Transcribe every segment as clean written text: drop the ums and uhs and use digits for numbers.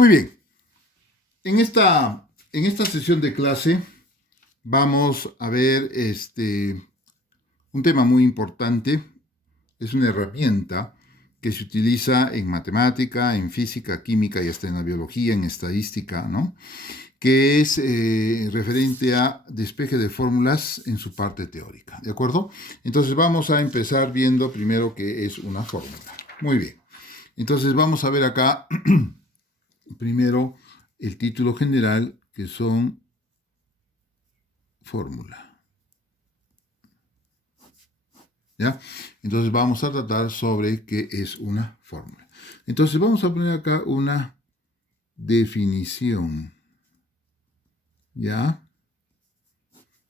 Muy bien, en esta sesión de clase vamos a ver un tema muy importante. Es una herramienta que se utiliza en matemática, en física, química y hasta en la biología, en estadística, ¿no? Que es referente a despeje de fórmulas en su parte teórica, ¿de acuerdo? Entonces vamos a empezar viendo primero qué es una fórmula. Muy bien, entonces vamos a ver acá primero el título general, que son fórmula. ¿Ya? Entonces vamos a tratar sobre qué es una fórmula. Entonces vamos a poner acá una definición. ¿Ya?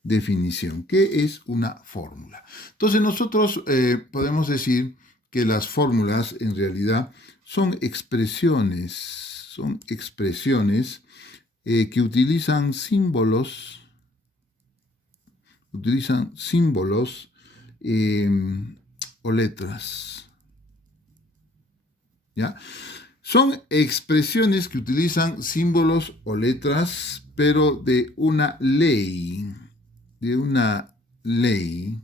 Definición. ¿Qué es una fórmula? Entonces nosotros podemos decir que las fórmulas en realidad son expresiones que utilizan símbolos o letras. ¿Ya? Son expresiones que utilizan símbolos o letras, pero de una ley,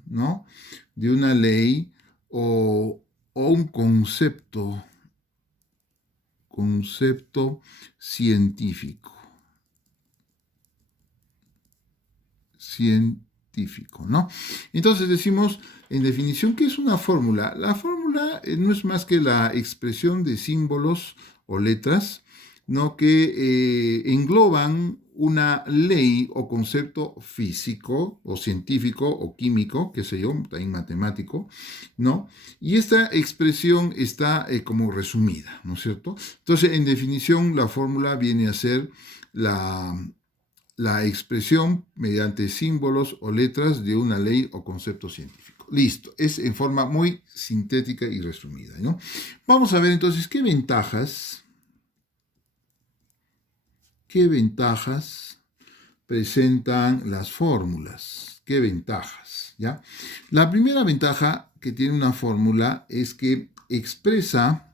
¿no? De una ley o un concepto científico. ¿No? Entonces decimos, en definición, ¿qué es una fórmula? La fórmula no es más que la expresión de símbolos o letras, ¿no? Que engloban una ley o concepto físico o científico o químico, qué sé yo, también matemático, ¿no? Y esta expresión está como resumida, ¿no es cierto? Entonces, en definición, la fórmula viene a ser la expresión mediante símbolos o letras de una ley o concepto científico. Listo, es en forma muy sintética y resumida, ¿no? Vamos a ver entonces qué ventajas presentan las fórmulas. ¿Qué ventajas? ¿Ya? La primera ventaja que tiene una fórmula es que expresa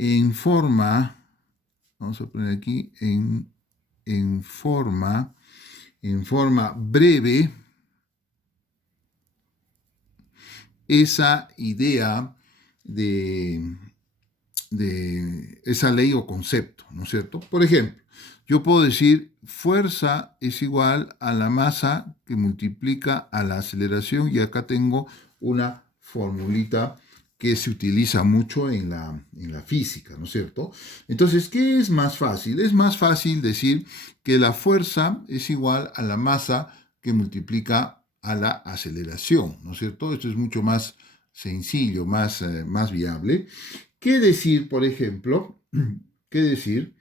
en forma, vamos a poner aquí, en forma breve, esa idea de esa ley o concepto, ¿no es cierto? Por ejemplo, yo puedo decir fuerza es igual a la masa que multiplica a la aceleración, y acá tengo una formulita que se utiliza mucho en la física, ¿no es cierto? Entonces, ¿qué es más fácil? Es más fácil decir que la fuerza es igual a la masa que multiplica a la aceleración, ¿no es cierto? Esto es mucho más sencillo, más viable. ¿Qué decir, por ejemplo? ¿Qué decir?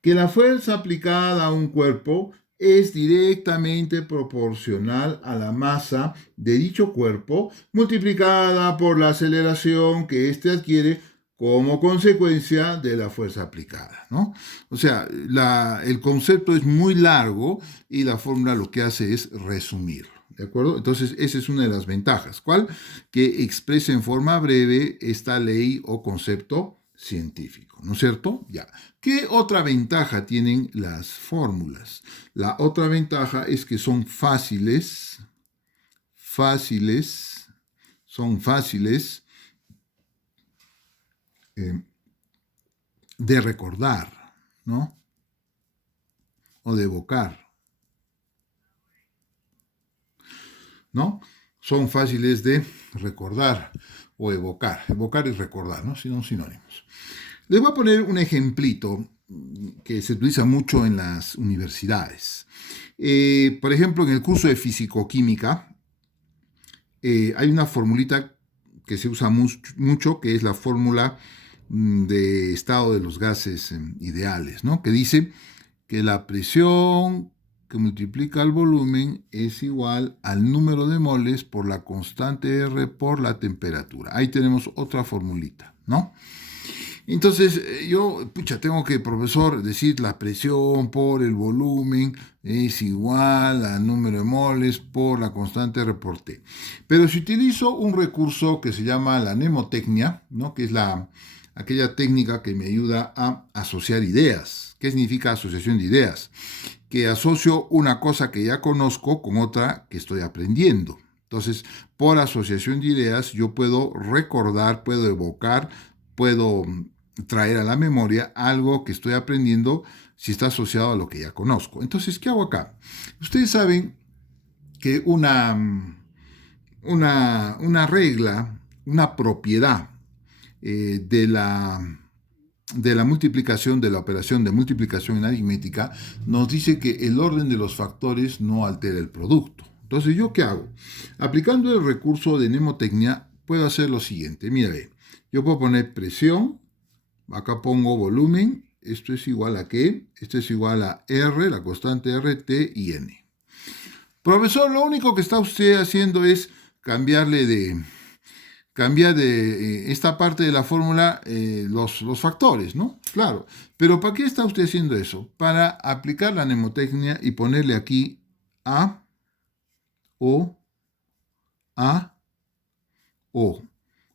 Que la fuerza aplicada a un cuerpo es directamente proporcional a la masa de dicho cuerpo multiplicada por la aceleración que éste adquiere como consecuencia de la fuerza aplicada, ¿no? O sea, el concepto es muy largo y la fórmula lo que hace es resumirlo, ¿de acuerdo? Entonces, esa es una de las ventajas. ¿Cuál? Que expresa en forma breve esta ley o concepto científico, ¿no es cierto? Ya. ¿Qué otra ventaja tienen las fórmulas? La otra ventaja es que son fáciles de recordar, ¿no? O de evocar, ¿no? Son fáciles de recordar o evocar. Evocar y recordar, ¿no? Son sinónimos. Les voy a poner un ejemplito que se utiliza mucho en las universidades. Por ejemplo, en el curso de fisicoquímica hay una formulita que se usa mucho, que es la fórmula de estado de los gases ideales, ¿no? Que dice que la presión que multiplica el volumen es igual al número de moles por la constante R por la temperatura. Ahí tenemos otra formulita, ¿no? Entonces, yo, pucha, tengo que, profesor, decir la presión por el volumen es igual al número de moles por la constante reporté. Pero si utilizo un recurso que se llama la mnemotecnia, ¿no? Que es aquella técnica que me ayuda a asociar ideas. ¿Qué significa asociación de ideas? Que asocio una cosa que ya conozco con otra que estoy aprendiendo. Entonces, por asociación de ideas, yo puedo recordar, puedo evocar, puedo traer a la memoria algo que estoy aprendiendo si está asociado a lo que ya conozco. Entonces, ¿qué hago acá? Ustedes saben que una regla, una propiedad de la multiplicación, de la operación de multiplicación en aritmética, nos dice que el orden de los factores no altera el producto. Entonces, ¿yo qué hago? Aplicando el recurso de mnemotecnia, puedo hacer lo siguiente. Mira, ve, yo puedo poner presión, acá pongo volumen, esto es igual a ¿qué? Esto es igual a R, la constante R, T y N. Profesor, lo único que está usted haciendo es cambiarle de cambiar de esta parte de la fórmula los factores, ¿no? Claro. Pero ¿para qué está usted haciendo eso? Para aplicar la mnemotecnia y ponerle aquí A, O, A, O.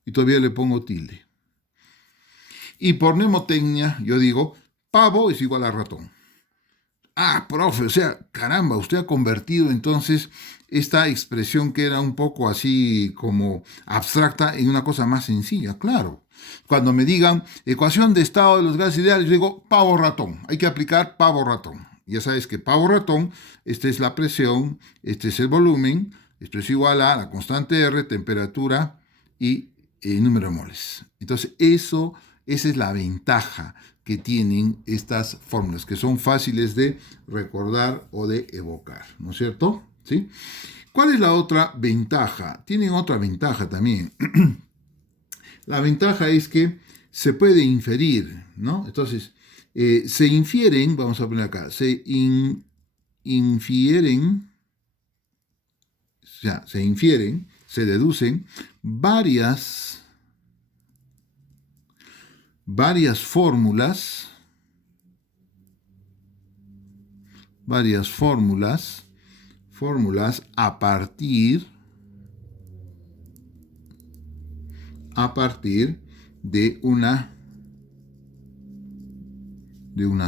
Y todavía le pongo tilde. Y por mnemotecnia yo digo, pavo es igual a ratón. Ah, profe, o sea, caramba, usted ha convertido entonces esta expresión que era un poco así como abstracta en una cosa más sencilla, claro. Cuando me digan ecuación de estado de los gases ideales, yo digo pavo ratón, hay que aplicar pavo ratón. Ya sabes que pavo ratón, esta es la presión, este es el volumen, esto es igual a la constante R, temperatura y número de moles. Entonces, esa es la ventaja que tienen estas fórmulas, que son fáciles de recordar o de evocar, ¿no es cierto? ¿Sí? ¿Cuál es la otra ventaja? Tienen otra ventaja también. La ventaja es que se puede inferir, ¿no? Entonces, se infieren, vamos a poner acá, infieren, o sea, se infieren, se deducen varias fórmulas a partir de una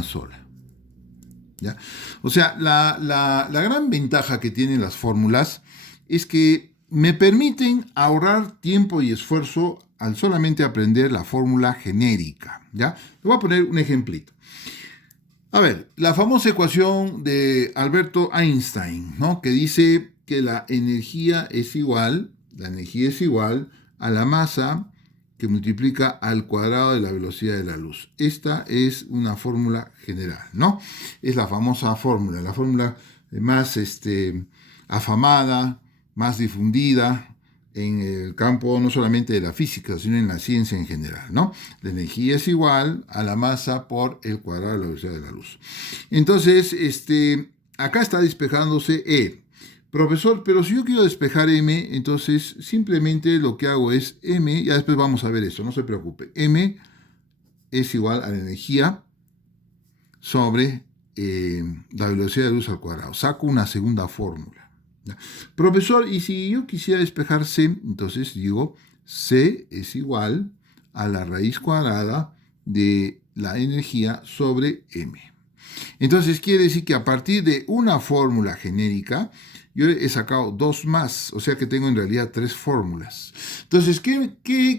sola. ¿Ya? O sea, la gran ventaja que tienen las fórmulas es que me permiten ahorrar tiempo y esfuerzo al solamente aprender la fórmula genérica. ¿Ya? Le voy a poner un ejemplito. A ver, la famosa ecuación de Alberto Einstein, ¿no? Que dice que la energía es igual a la masa que multiplica al cuadrado de la velocidad de la luz. Esta es una fórmula general, ¿no? Es la famosa fórmula, la fórmula más afamada, más difundida en el campo no solamente de la física, sino en la ciencia en general, ¿no? La energía es igual a la masa por el cuadrado de la velocidad de la luz. Entonces, acá está despejándose E. Profesor, pero si yo quiero despejar M, entonces simplemente lo que hago es M, ya después vamos a ver eso, no se preocupe. M es igual a la energía sobre la velocidad de luz al cuadrado. Saco una segunda fórmula. ¿Ya? Profesor, y si yo quisiera despejar C, entonces digo C es igual a la raíz cuadrada de la energía sobre M. Entonces quiere decir que a partir de una fórmula genérica, yo he sacado dos más, o sea que tengo en realidad tres fórmulas. Entonces, ¿qué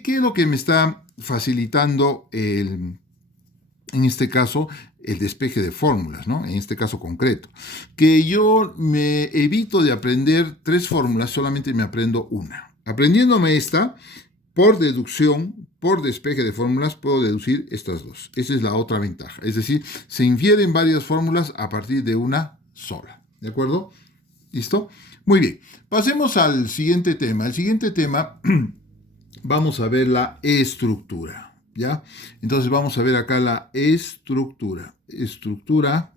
es lo que me está facilitando en este caso, el despeje de fórmulas, ¿no? En este caso concreto? Que yo me evito de aprender tres fórmulas, solamente me aprendo una. Aprendiéndome esta, por deducción, por despeje de fórmulas, puedo deducir estas dos. Esa es la otra ventaja. Es decir, se infieren varias fórmulas a partir de una sola. ¿De acuerdo? ¿Listo? Muy bien. Pasemos al siguiente tema. El siguiente tema, vamos a ver la estructura. ¿Ya? Entonces vamos a ver acá la estructura. Estructura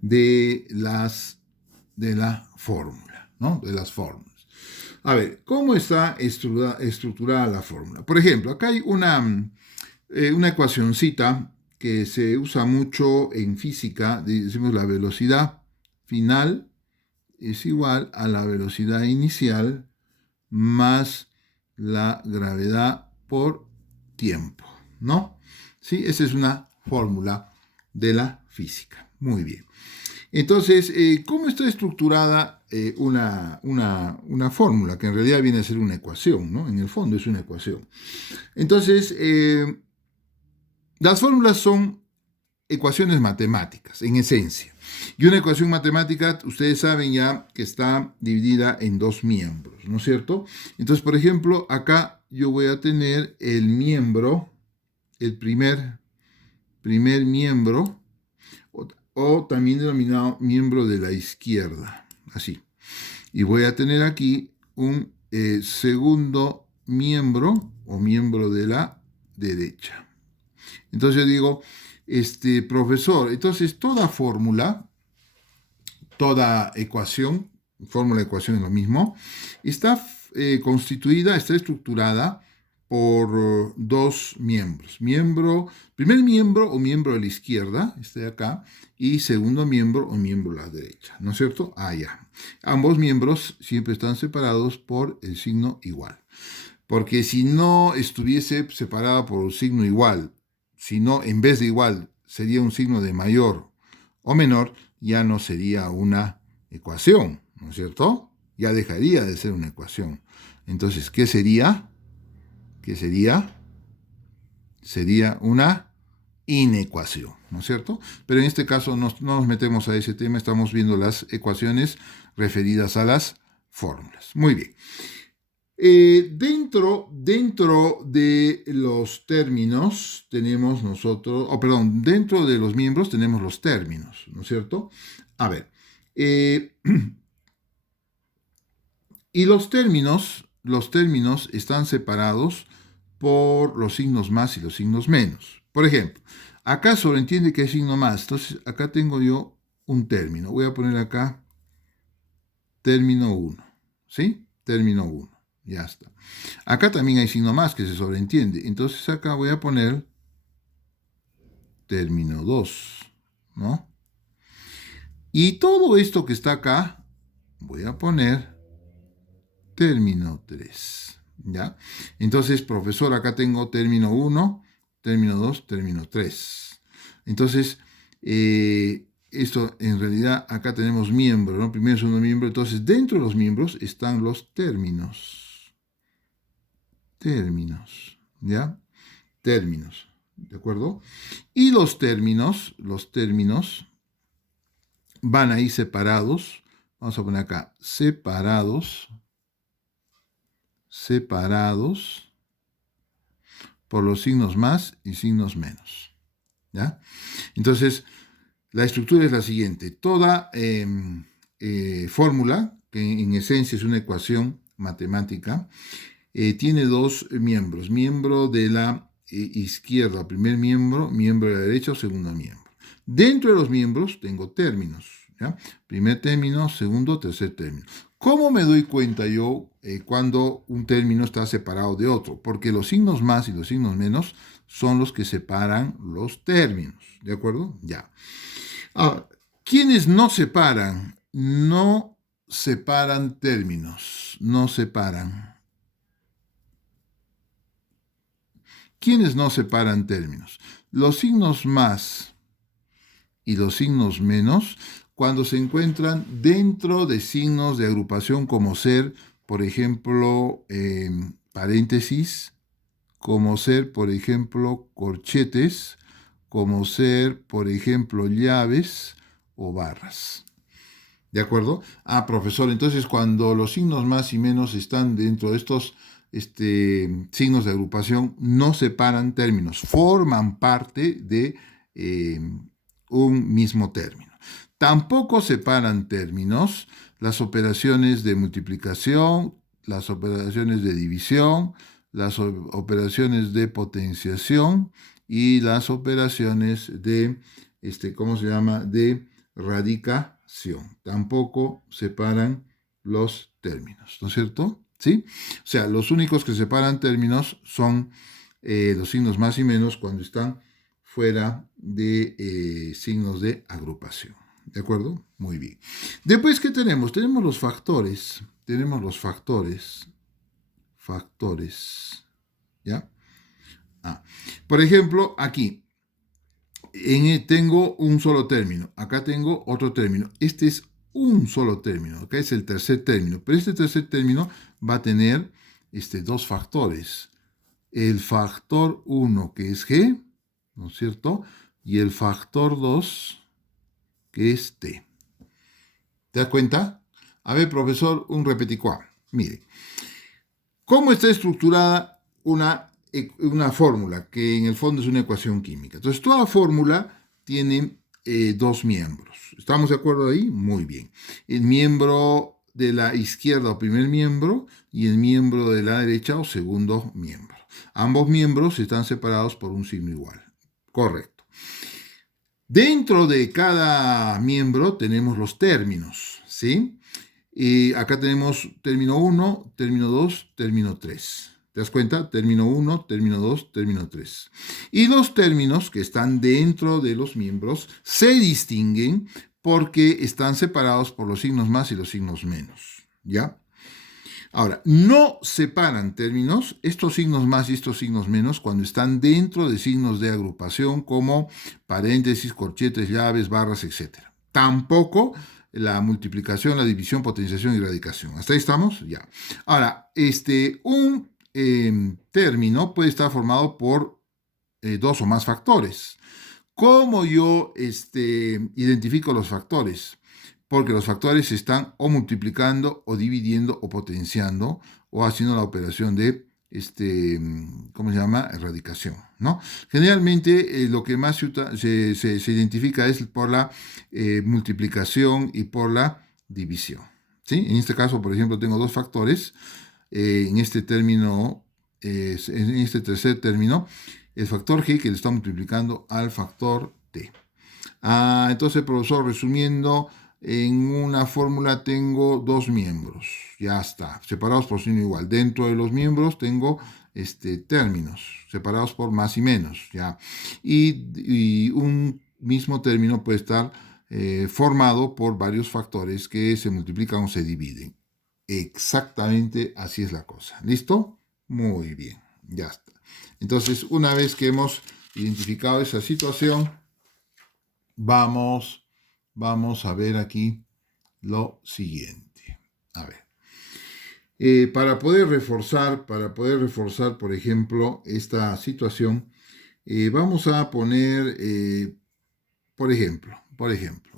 de la fórmula, ¿no? De las fórmulas. A ver, ¿cómo está estructurada la fórmula? Por ejemplo, acá hay una ecuacioncita que se usa mucho en física, decimos la velocidad final es igual a la velocidad inicial más la gravedad por tiempo, ¿no? Sí, esa es una fórmula de la física. Muy bien. Entonces, ¿cómo está estructurada una fórmula? Que en realidad viene a ser una ecuación, ¿no? En el fondo es una ecuación. Entonces, las fórmulas son ecuaciones matemáticas, en esencia. Y una ecuación matemática, ustedes saben ya que está dividida en dos miembros, ¿no es cierto? Entonces, por ejemplo, acá yo voy a tener el miembro, el primer miembro, o también denominado miembro de la izquierda, así. Y voy a tener aquí un segundo miembro o miembro de la derecha. Entonces yo digo, profesor, entonces toda fórmula, toda ecuación, fórmula de ecuación es lo mismo, está constituida, está estructurada por dos miembros. Primer miembro o miembro de la izquierda, este de acá, y segundo miembro o miembro de la derecha, ¿no es cierto? Ya. Ambos miembros siempre están separados por el signo igual. Porque si no estuviese separado por un signo igual, si no, en vez de igual, sería un signo de mayor o menor, ya no sería una ecuación, ¿no es cierto? Ya dejaría de ser una ecuación. Entonces, ¿qué sería? ¿Qué sería? Sería una inecuación, ¿no es cierto? Pero en este caso no nos metemos a ese tema, estamos viendo las ecuaciones referidas a las fórmulas. Muy bien. Dentro de los términos tenemos nosotros, dentro de los miembros tenemos los términos, ¿no es cierto? A ver, y los términos están separados por los signos más y los signos menos. Por ejemplo, acá sobreentiende que hay signo más, entonces acá tengo yo un término. Voy a poner acá término 1, ¿sí? Término 1. Ya está. Acá también hay signo más que se sobreentiende. Entonces acá voy a poner término 2, ¿no? Y todo esto que está acá, voy a poner término 3, ¿ya? Entonces, profesor, acá tengo término 1, término 2, término 3. Entonces, esto en realidad acá tenemos miembro, ¿no? Primero, segundo miembro. Entonces, dentro de los miembros están los términos. Términos, ¿ya? Términos, ¿de acuerdo? Y los términos van ahí separados. Vamos a poner acá, separados por los signos más y signos menos, ¿ya? Entonces, la estructura es la siguiente. Toda fórmula, que en esencia es una ecuación matemática, tiene dos miembros. Miembro de la izquierda, primer miembro, miembro de la derecha, segundo miembro. Dentro de los miembros tengo términos, ¿ya? Primer término, segundo, tercer término. ¿Cómo me doy cuenta yo cuando un término está separado de otro? Porque los signos más y los signos menos son los que separan los términos, ¿de acuerdo? Ya. Ahora, ¿quiénes no separan? No separan términos, no separan. ¿Quiénes no separan términos? Los signos más y los signos menos cuando se encuentran dentro de signos de agrupación como ser, por ejemplo, paréntesis, como ser, por ejemplo, corchetes, como ser, por ejemplo, llaves o barras. ¿De acuerdo? Profesor, entonces cuando los signos más y menos están dentro de estos signos de agrupación, no separan términos, forman parte de un mismo término. Tampoco separan términos las operaciones de multiplicación, las operaciones de división, las operaciones de potenciación y las operaciones de, ¿cómo se llama?, de radicación. Tampoco separan los términos, ¿no es cierto? ¿Sí? O sea, los únicos que separan términos son los signos más y menos cuando están fuera de signos de agrupación. ¿De acuerdo? Muy bien. Después, ¿qué tenemos? Tenemos los factores. Tenemos los factores. Factores. ¿Ya? Por ejemplo, aquí tengo un solo término. Acá tengo otro término. Este es un solo término. Acá es el tercer término. Pero este tercer término va a tener dos factores. El factor 1, que es G, ¿no es cierto? Y el factor 2, que es T. ¿Te das cuenta? A ver, profesor, un repeticuá. Mire, ¿cómo está estructurada una fórmula? Que en el fondo es una ecuación química. Entonces, toda fórmula tiene dos miembros. ¿Estamos de acuerdo ahí? Muy bien. El miembro de la izquierda o primer miembro y el miembro de la derecha o segundo miembro. Ambos miembros están separados por un signo igual. Correcto. Dentro de cada miembro tenemos los términos, ¿sí? Y acá tenemos término 1, término 2, término 3. ¿Te das cuenta? Término 1, término 2, término 3. Y los términos que están dentro de los miembros se distinguen porque están separados por los signos más y los signos menos. ¿Ya? Ahora, no separan términos estos signos más y estos signos menos cuando están dentro de signos de agrupación como paréntesis, corchetes, llaves, barras, etc. Tampoco la multiplicación, la división, potenciación y radicación. ¿Hasta ahí estamos? Ya. Ahora, un término puede estar formado por dos o más factores. ¿Cómo yo identifico los factores? Porque los factores se están o multiplicando o dividiendo o potenciando o haciendo la operación de, ¿cómo se llama? Erradicación, ¿no? Generalmente lo que más se identifica es por la multiplicación y por la división, ¿sí? En este caso, por ejemplo, tengo dos factores. En este término, en este tercer término, el factor G que le está multiplicando al factor T. Entonces, profesor, resumiendo, en una fórmula tengo dos miembros, ya está, separados por signo igual. Dentro de los miembros tengo términos, separados por más y menos, ya. Y un mismo término puede estar formado por varios factores que se multiplican o se dividen. Exactamente así es la cosa. ¿Listo? Muy bien, ya está. Entonces, una vez que hemos identificado esa situación, vamos a ver aquí lo siguiente. A ver. Para poder reforzar, por ejemplo, esta situación, vamos a poner, por ejemplo,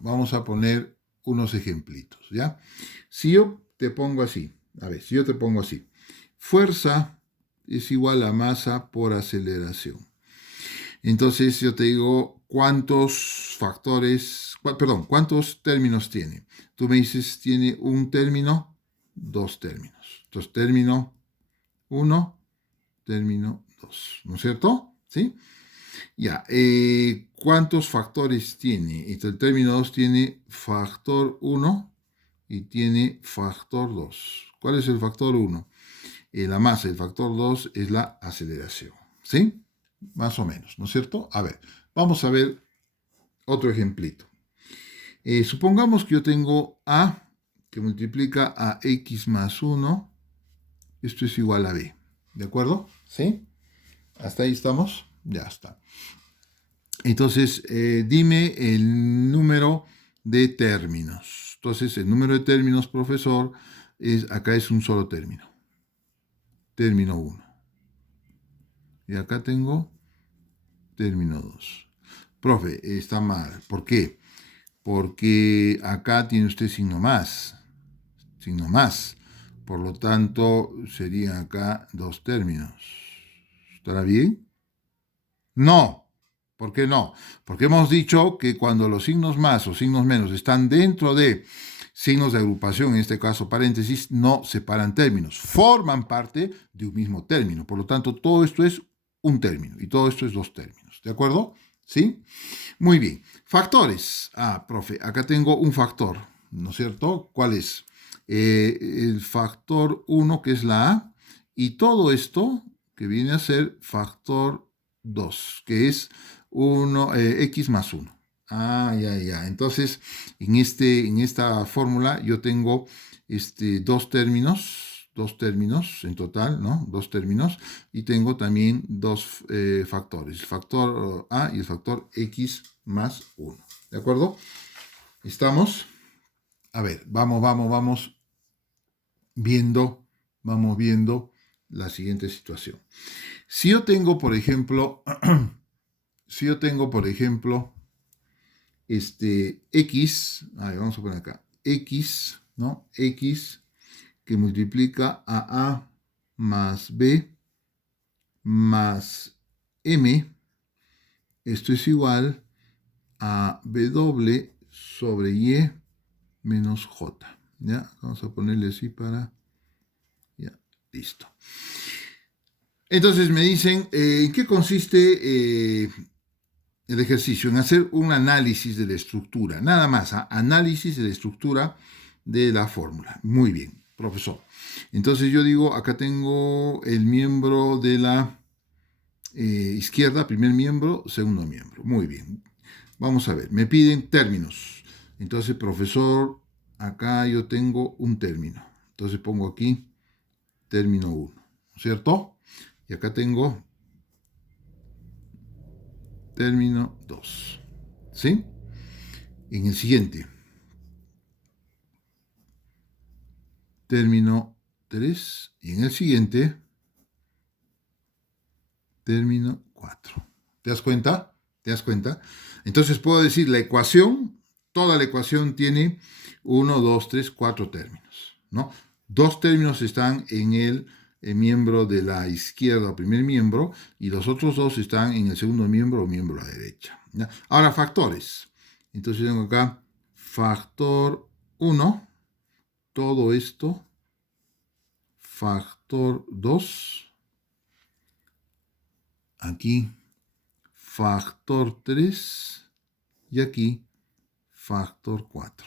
vamos a poner unos ejemplitos, ¿ya? Si yo te pongo así, si yo te pongo así, fuerza es igual a masa por aceleración. Entonces yo te digo, ¿cuántos términos tiene? Tú me dices, tiene un término, dos términos. Entonces, término 1, término 2, ¿no es cierto? ¿Sí? Ya, ¿cuántos factores tiene? Entonces, el término 2 tiene factor 1 y tiene factor 2. ¿Cuál es el factor 1? La masa. El factor 2 es la aceleración. ¿Sí? Más o menos, ¿no es cierto? A ver, vamos a ver otro ejemplito. Supongamos que yo tengo A que multiplica a X más 1. Esto es igual a B. ¿De acuerdo? ¿Sí? ¿Hasta ahí estamos? Ya está. Entonces, dime el número de términos. Entonces, el número de términos, profesor, acá es un solo término. Término 1. Y acá tengo término 2. Profe, está mal. ¿Por qué? Porque acá tiene usted signo más. Signo más. Por lo tanto, serían acá dos términos. ¿Estará bien? No. ¿Por qué no? Porque hemos dicho que cuando los signos más o signos menos están dentro de signos de agrupación, en este caso paréntesis, no separan términos, forman parte de un mismo término. Por lo tanto, todo esto es un término y todo esto es dos términos. ¿De acuerdo? ¿Sí? Muy bien. Factores. Profe, acá tengo un factor, ¿no es cierto? ¿Cuál es? el factor 1, que es la A, y todo esto que viene a ser factor 2, que es 1, x más 1. Ya. Entonces, en esta fórmula yo tengo dos términos en total, ¿no? Dos términos, y tengo también dos factores, el factor A y el factor x más 1. ¿De acuerdo? ¿Estamos? A ver, vamos viendo la siguiente situación. Si yo tengo, por ejemplo, x, vamos a poner acá, x, ¿no? X que multiplica a A más B más M, esto es igual a W sobre Y menos J. ¿Ya? Vamos a ponerle así para... Ya, listo. Entonces me dicen, ¿en qué consiste el ejercicio? En hacer un análisis de la estructura. Nada más, análisis de la estructura de la fórmula. Muy bien, profesor. Entonces yo digo, acá tengo el miembro de la izquierda, primer miembro, segundo miembro. Muy bien. Vamos a ver, me piden términos. Entonces, profesor, acá yo tengo un término. Entonces pongo aquí término 1, ¿cierto? Y acá tengo término 2. ¿Sí? En el siguiente, término 3. Y en el siguiente, término 4. ¿Te das cuenta? ¿Te das cuenta? Entonces puedo decir la ecuación, toda la ecuación tiene 1, 2, 3, 4 términos, ¿no? Dos términos están en el miembro de la izquierda o primer miembro y los otros dos están en el segundo miembro o miembro a la derecha, ¿ya? Ahora, factores. Entonces tengo acá factor 1, todo esto, factor 2, aquí factor 3 y aquí factor 4.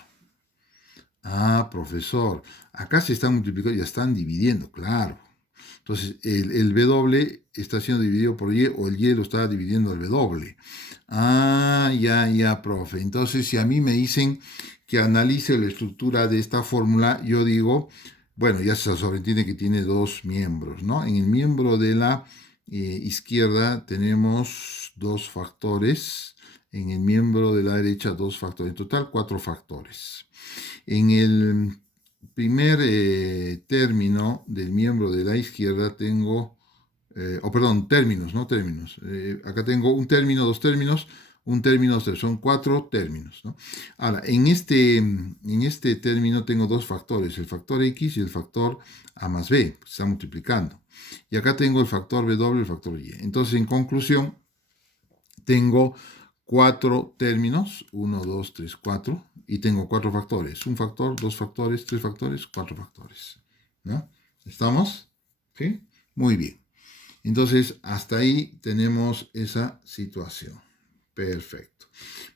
Profesor, acá se están multiplicando, ya están dividiendo, claro. Entonces, el W está siendo dividido por Y o el Y lo está dividiendo al W. Ya, profe. Entonces, si a mí me dicen que analice la estructura de esta fórmula, yo digo, bueno, ya se sobreentiende que tiene dos miembros, ¿no? En el miembro de la izquierda tenemos dos factores. En el miembro de la derecha, dos factores. En total, 4 factores. En el primer término del miembro de la izquierda tengo, términos, no términos. Acá tengo un término, dos términos, un término, dos términos. Son 4 términos, ¿no? Ahora, en este término tengo dos factores, el factor X y el factor A más B, se está multiplicando. Y acá tengo el factor W y el factor Y. Entonces, en conclusión, tengo 4 términos, 1, 2, 3, 4, y tengo 4 factores. Un factor, dos factores, tres factores, 4 factores. ¿No? ¿Estamos? ¿Sí? Muy bien. Entonces, hasta ahí tenemos esa situación. Perfecto.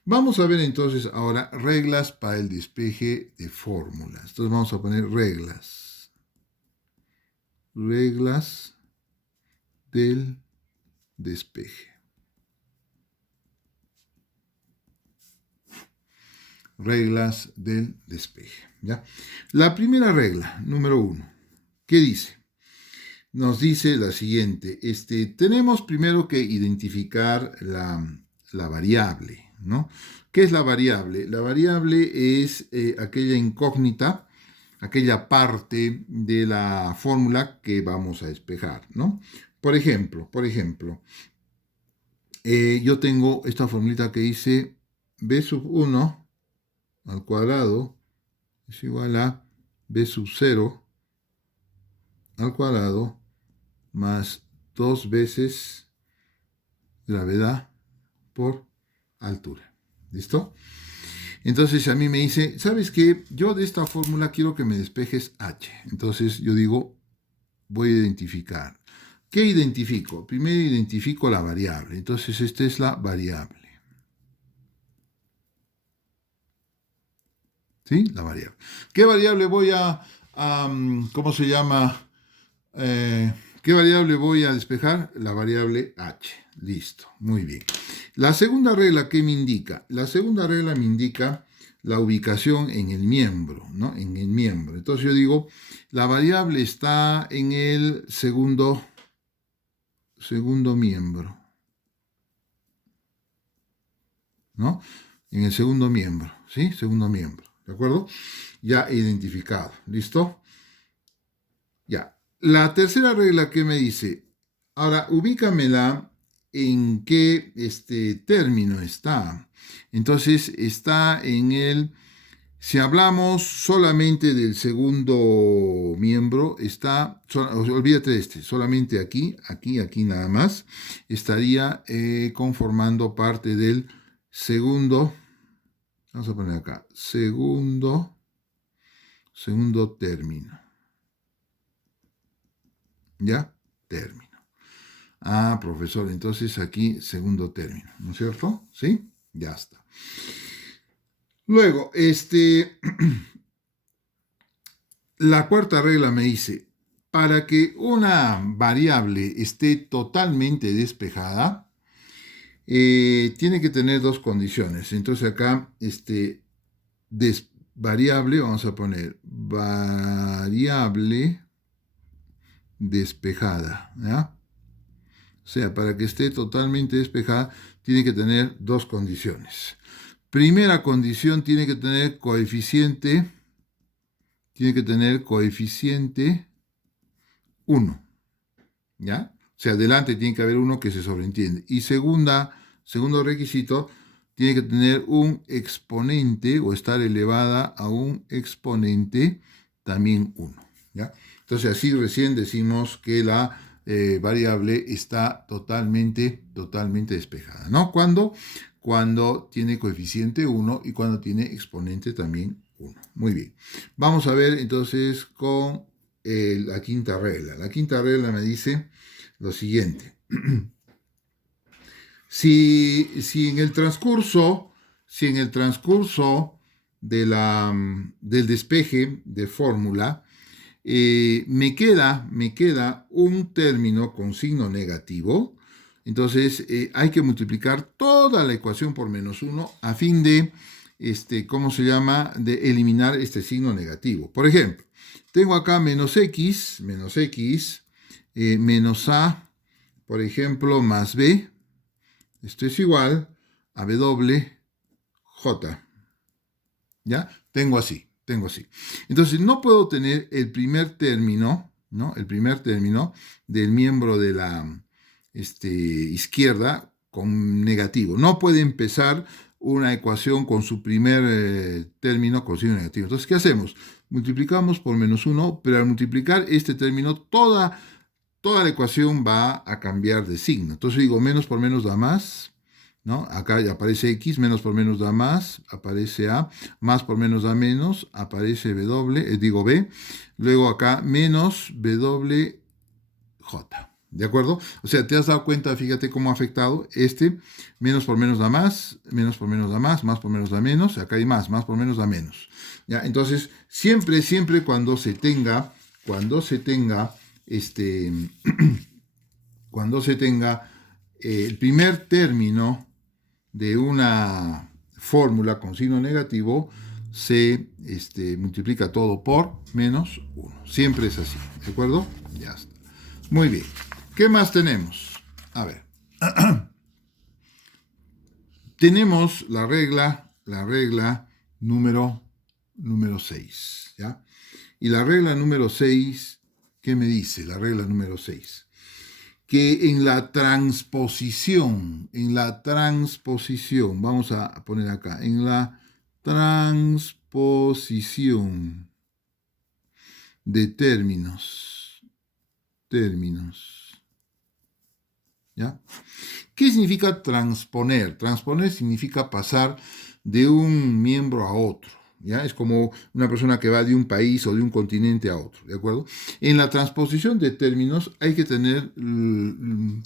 Vamos a ver entonces ahora reglas para el despeje de fórmulas. Entonces vamos a poner reglas. Reglas del despeje. Reglas del despeje. ¿Ya? La primera regla, número 1, ¿qué dice? Nos dice la siguiente, tenemos primero que identificar la variable, ¿no? ¿Qué es la variable? La variable es aquella incógnita, aquella parte de la fórmula que vamos a despejar, ¿no? Por ejemplo, yo tengo esta formulita que dice b sub 1 al cuadrado es igual a b sub 0 al cuadrado más 2 veces gravedad por altura. ¿Listo? Entonces a mí me dice, ¿sabes qué? Yo de esta fórmula quiero que me despejes h. Entonces yo digo, voy a identificar. ¿Qué identifico? Primero identifico la variable. Entonces esta es la variable. ¿Sí? La variable. ¿Qué variable voy a ¿cómo se llama? ¿Qué variable voy a despejar? La variable h. Listo, muy bien. La segunda regla, ¿qué me indica? La segunda regla me indica la ubicación en el miembro, ¿no? En el miembro. Entonces yo digo, la variable está en el segundo miembro, ¿no? En el segundo miembro, ¿sí? Segundo miembro, ¿de acuerdo? Ya identificado, ¿listo? Ya. La tercera regla que me dice, ahora ubícamela en qué término está. Entonces está en el, si hablamos solamente del segundo miembro, está, olvídate de solamente aquí, aquí nada más, estaría conformando parte del segundo, vamos a poner acá, segundo término. ¿Ya? Término. Ah, profesor, entonces aquí segundo término, ¿no es cierto? ¿Sí? Ya está. Luego, la cuarta regla me dice, para que una variable esté totalmente despejada, tiene que tener dos condiciones. Entonces acá, variable, vamos a poner variable despejada, ¿ya? O sea, para que esté totalmente despejada, tiene que tener dos condiciones. Primera condición, tiene que tener coeficiente 1, ¿ya? O sea, delante tiene que haber uno que se sobreentiende. Y segundo requisito, tiene que tener un exponente o estar elevada a un exponente también 1, ¿ya? Entonces así recién decimos que la variable está totalmente despejada, ¿no? Cuando tiene coeficiente 1 y cuando tiene exponente también 1. Muy bien. Vamos a ver entonces con la quinta regla. La quinta regla me dice lo siguiente. Si en el transcurso del despeje de fórmula, me queda un término con signo negativo, entonces hay que multiplicar toda la ecuación por -1 a fin de, ¿cómo se llama?, de eliminar este signo negativo. Por ejemplo, tengo acá menos x, menos a, por ejemplo, más b, esto es igual a w j, ¿ya? Tengo así. Entonces, no puedo tener el primer término, ¿no? El primer término del miembro de la izquierda con negativo. No puede empezar una ecuación con su primer término con signo negativo. Entonces, ¿qué hacemos? Multiplicamos por -1, pero al multiplicar este término, toda la ecuación va a cambiar de signo. Entonces digo, menos por menos da más, ¿no? Acá ya aparece x, menos por menos da más, aparece a, más por menos da menos, aparece b, luego acá menos bwj. ¿De acuerdo? O sea, te has dado cuenta, fíjate cómo ha afectado menos por menos da más, menos por menos da más por menos da menos, acá hay más por menos da menos. ¿Ya? Entonces, siempre cuando se tenga, cuando se tenga el primer término de una fórmula con signo negativo, se multiplica todo por -1. Siempre es así, ¿de acuerdo? Ya está. Muy bien. ¿Qué más tenemos? A ver. Tenemos la regla número 6, ¿ya? Y la regla número 6, ¿qué me dice la regla número 6? Que en la transposición, vamos a poner acá, en la transposición de términos, ¿ya? ¿Qué significa transponer? Transponer significa pasar de un miembro a otro, ¿ya? Es como una persona que va de un país o de un continente a otro, ¿de acuerdo? En la transposición de términos hay que tener en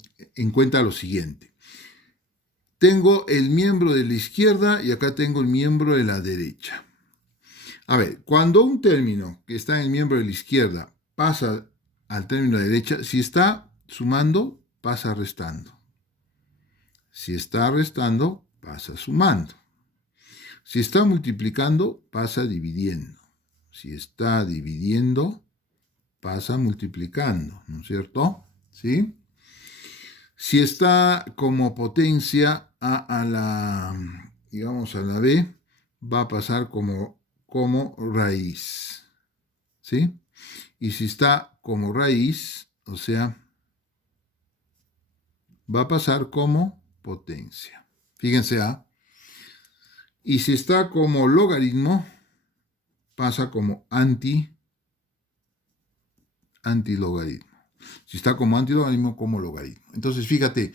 cuenta lo siguiente. Tengo el miembro de la izquierda y acá tengo el miembro de la derecha. A ver, cuando un término que está en el miembro de la izquierda pasa al término de la derecha, si está sumando, pasa restando. Si está restando, pasa sumando. Si está multiplicando, pasa dividiendo. Si está dividiendo, pasa multiplicando, ¿no es cierto? ¿Sí? Si está como potencia a la, digamos, a la b, va a pasar como raíz, ¿sí? Y si está como raíz, o sea, va a pasar como potencia. Fíjense, ¿ah? Y si está como logaritmo, pasa como antilogaritmo. Si está como antilogaritmo, como logaritmo. Entonces, fíjate,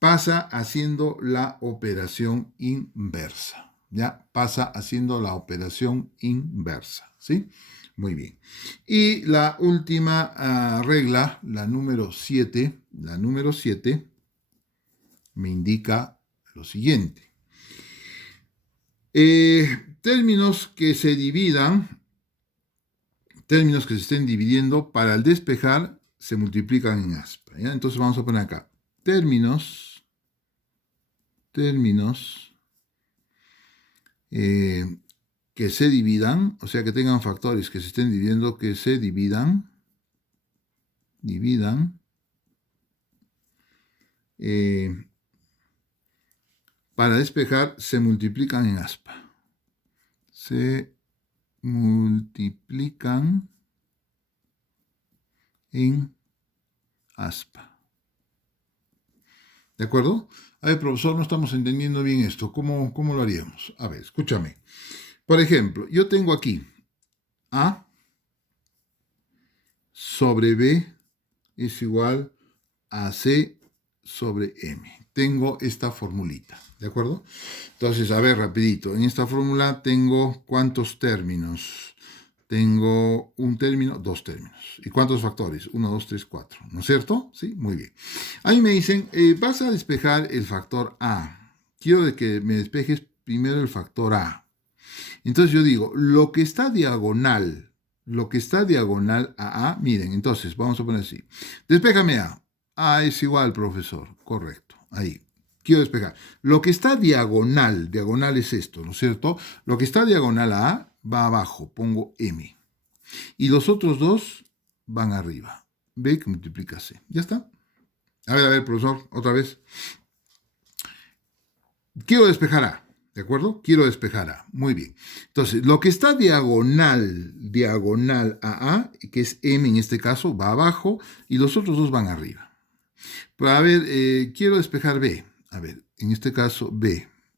pasa haciendo la operación inversa. ¿Ya? Pasa haciendo la operación inversa. ¿Sí? Muy bien. Y la última regla, la número 7, me indica lo siguiente. Términos que se dividan, términos que se estén dividiendo, para el despejar se multiplican en aspa. ¿Ya? Entonces vamos a poner acá términos que se dividan, o sea que tengan factores que se estén dividiendo, que se dividan, para despejar se multiplican en aspa. Se multiplican en aspa. ¿De acuerdo? A ver, profesor, no estamos entendiendo bien esto. ¿Cómo lo haríamos? A ver, escúchame. Por ejemplo, yo tengo aquí A sobre B es igual a C sobre M. Tengo esta formulita, ¿de acuerdo? Entonces, a ver, rapidito. En esta fórmula tengo ¿cuántos términos? Tengo un término, dos términos. ¿Y cuántos factores? 1, 2, 3, 4. ¿No es cierto? Sí, muy bien. Ahí me dicen, vas a despejar el factor A. Quiero de que me despejes primero el factor A. Entonces yo digo, lo que está diagonal a A, miren, entonces vamos a poner así. Despéjame A. A es igual, profesor. Correcto. Ahí. Quiero despejar. Lo que está diagonal es esto, ¿no es cierto? Lo que está diagonal a A va abajo, pongo M. Y los otros dos van arriba. B que multiplica C. ¿Ya está? A ver, profesor, otra vez. Quiero despejar A. ¿De acuerdo? Quiero despejar A. Muy bien. Entonces, lo que está diagonal a A, que es M en este caso, va abajo y los otros dos van arriba. Pero a ver, quiero despejar B. A ver, en este caso B.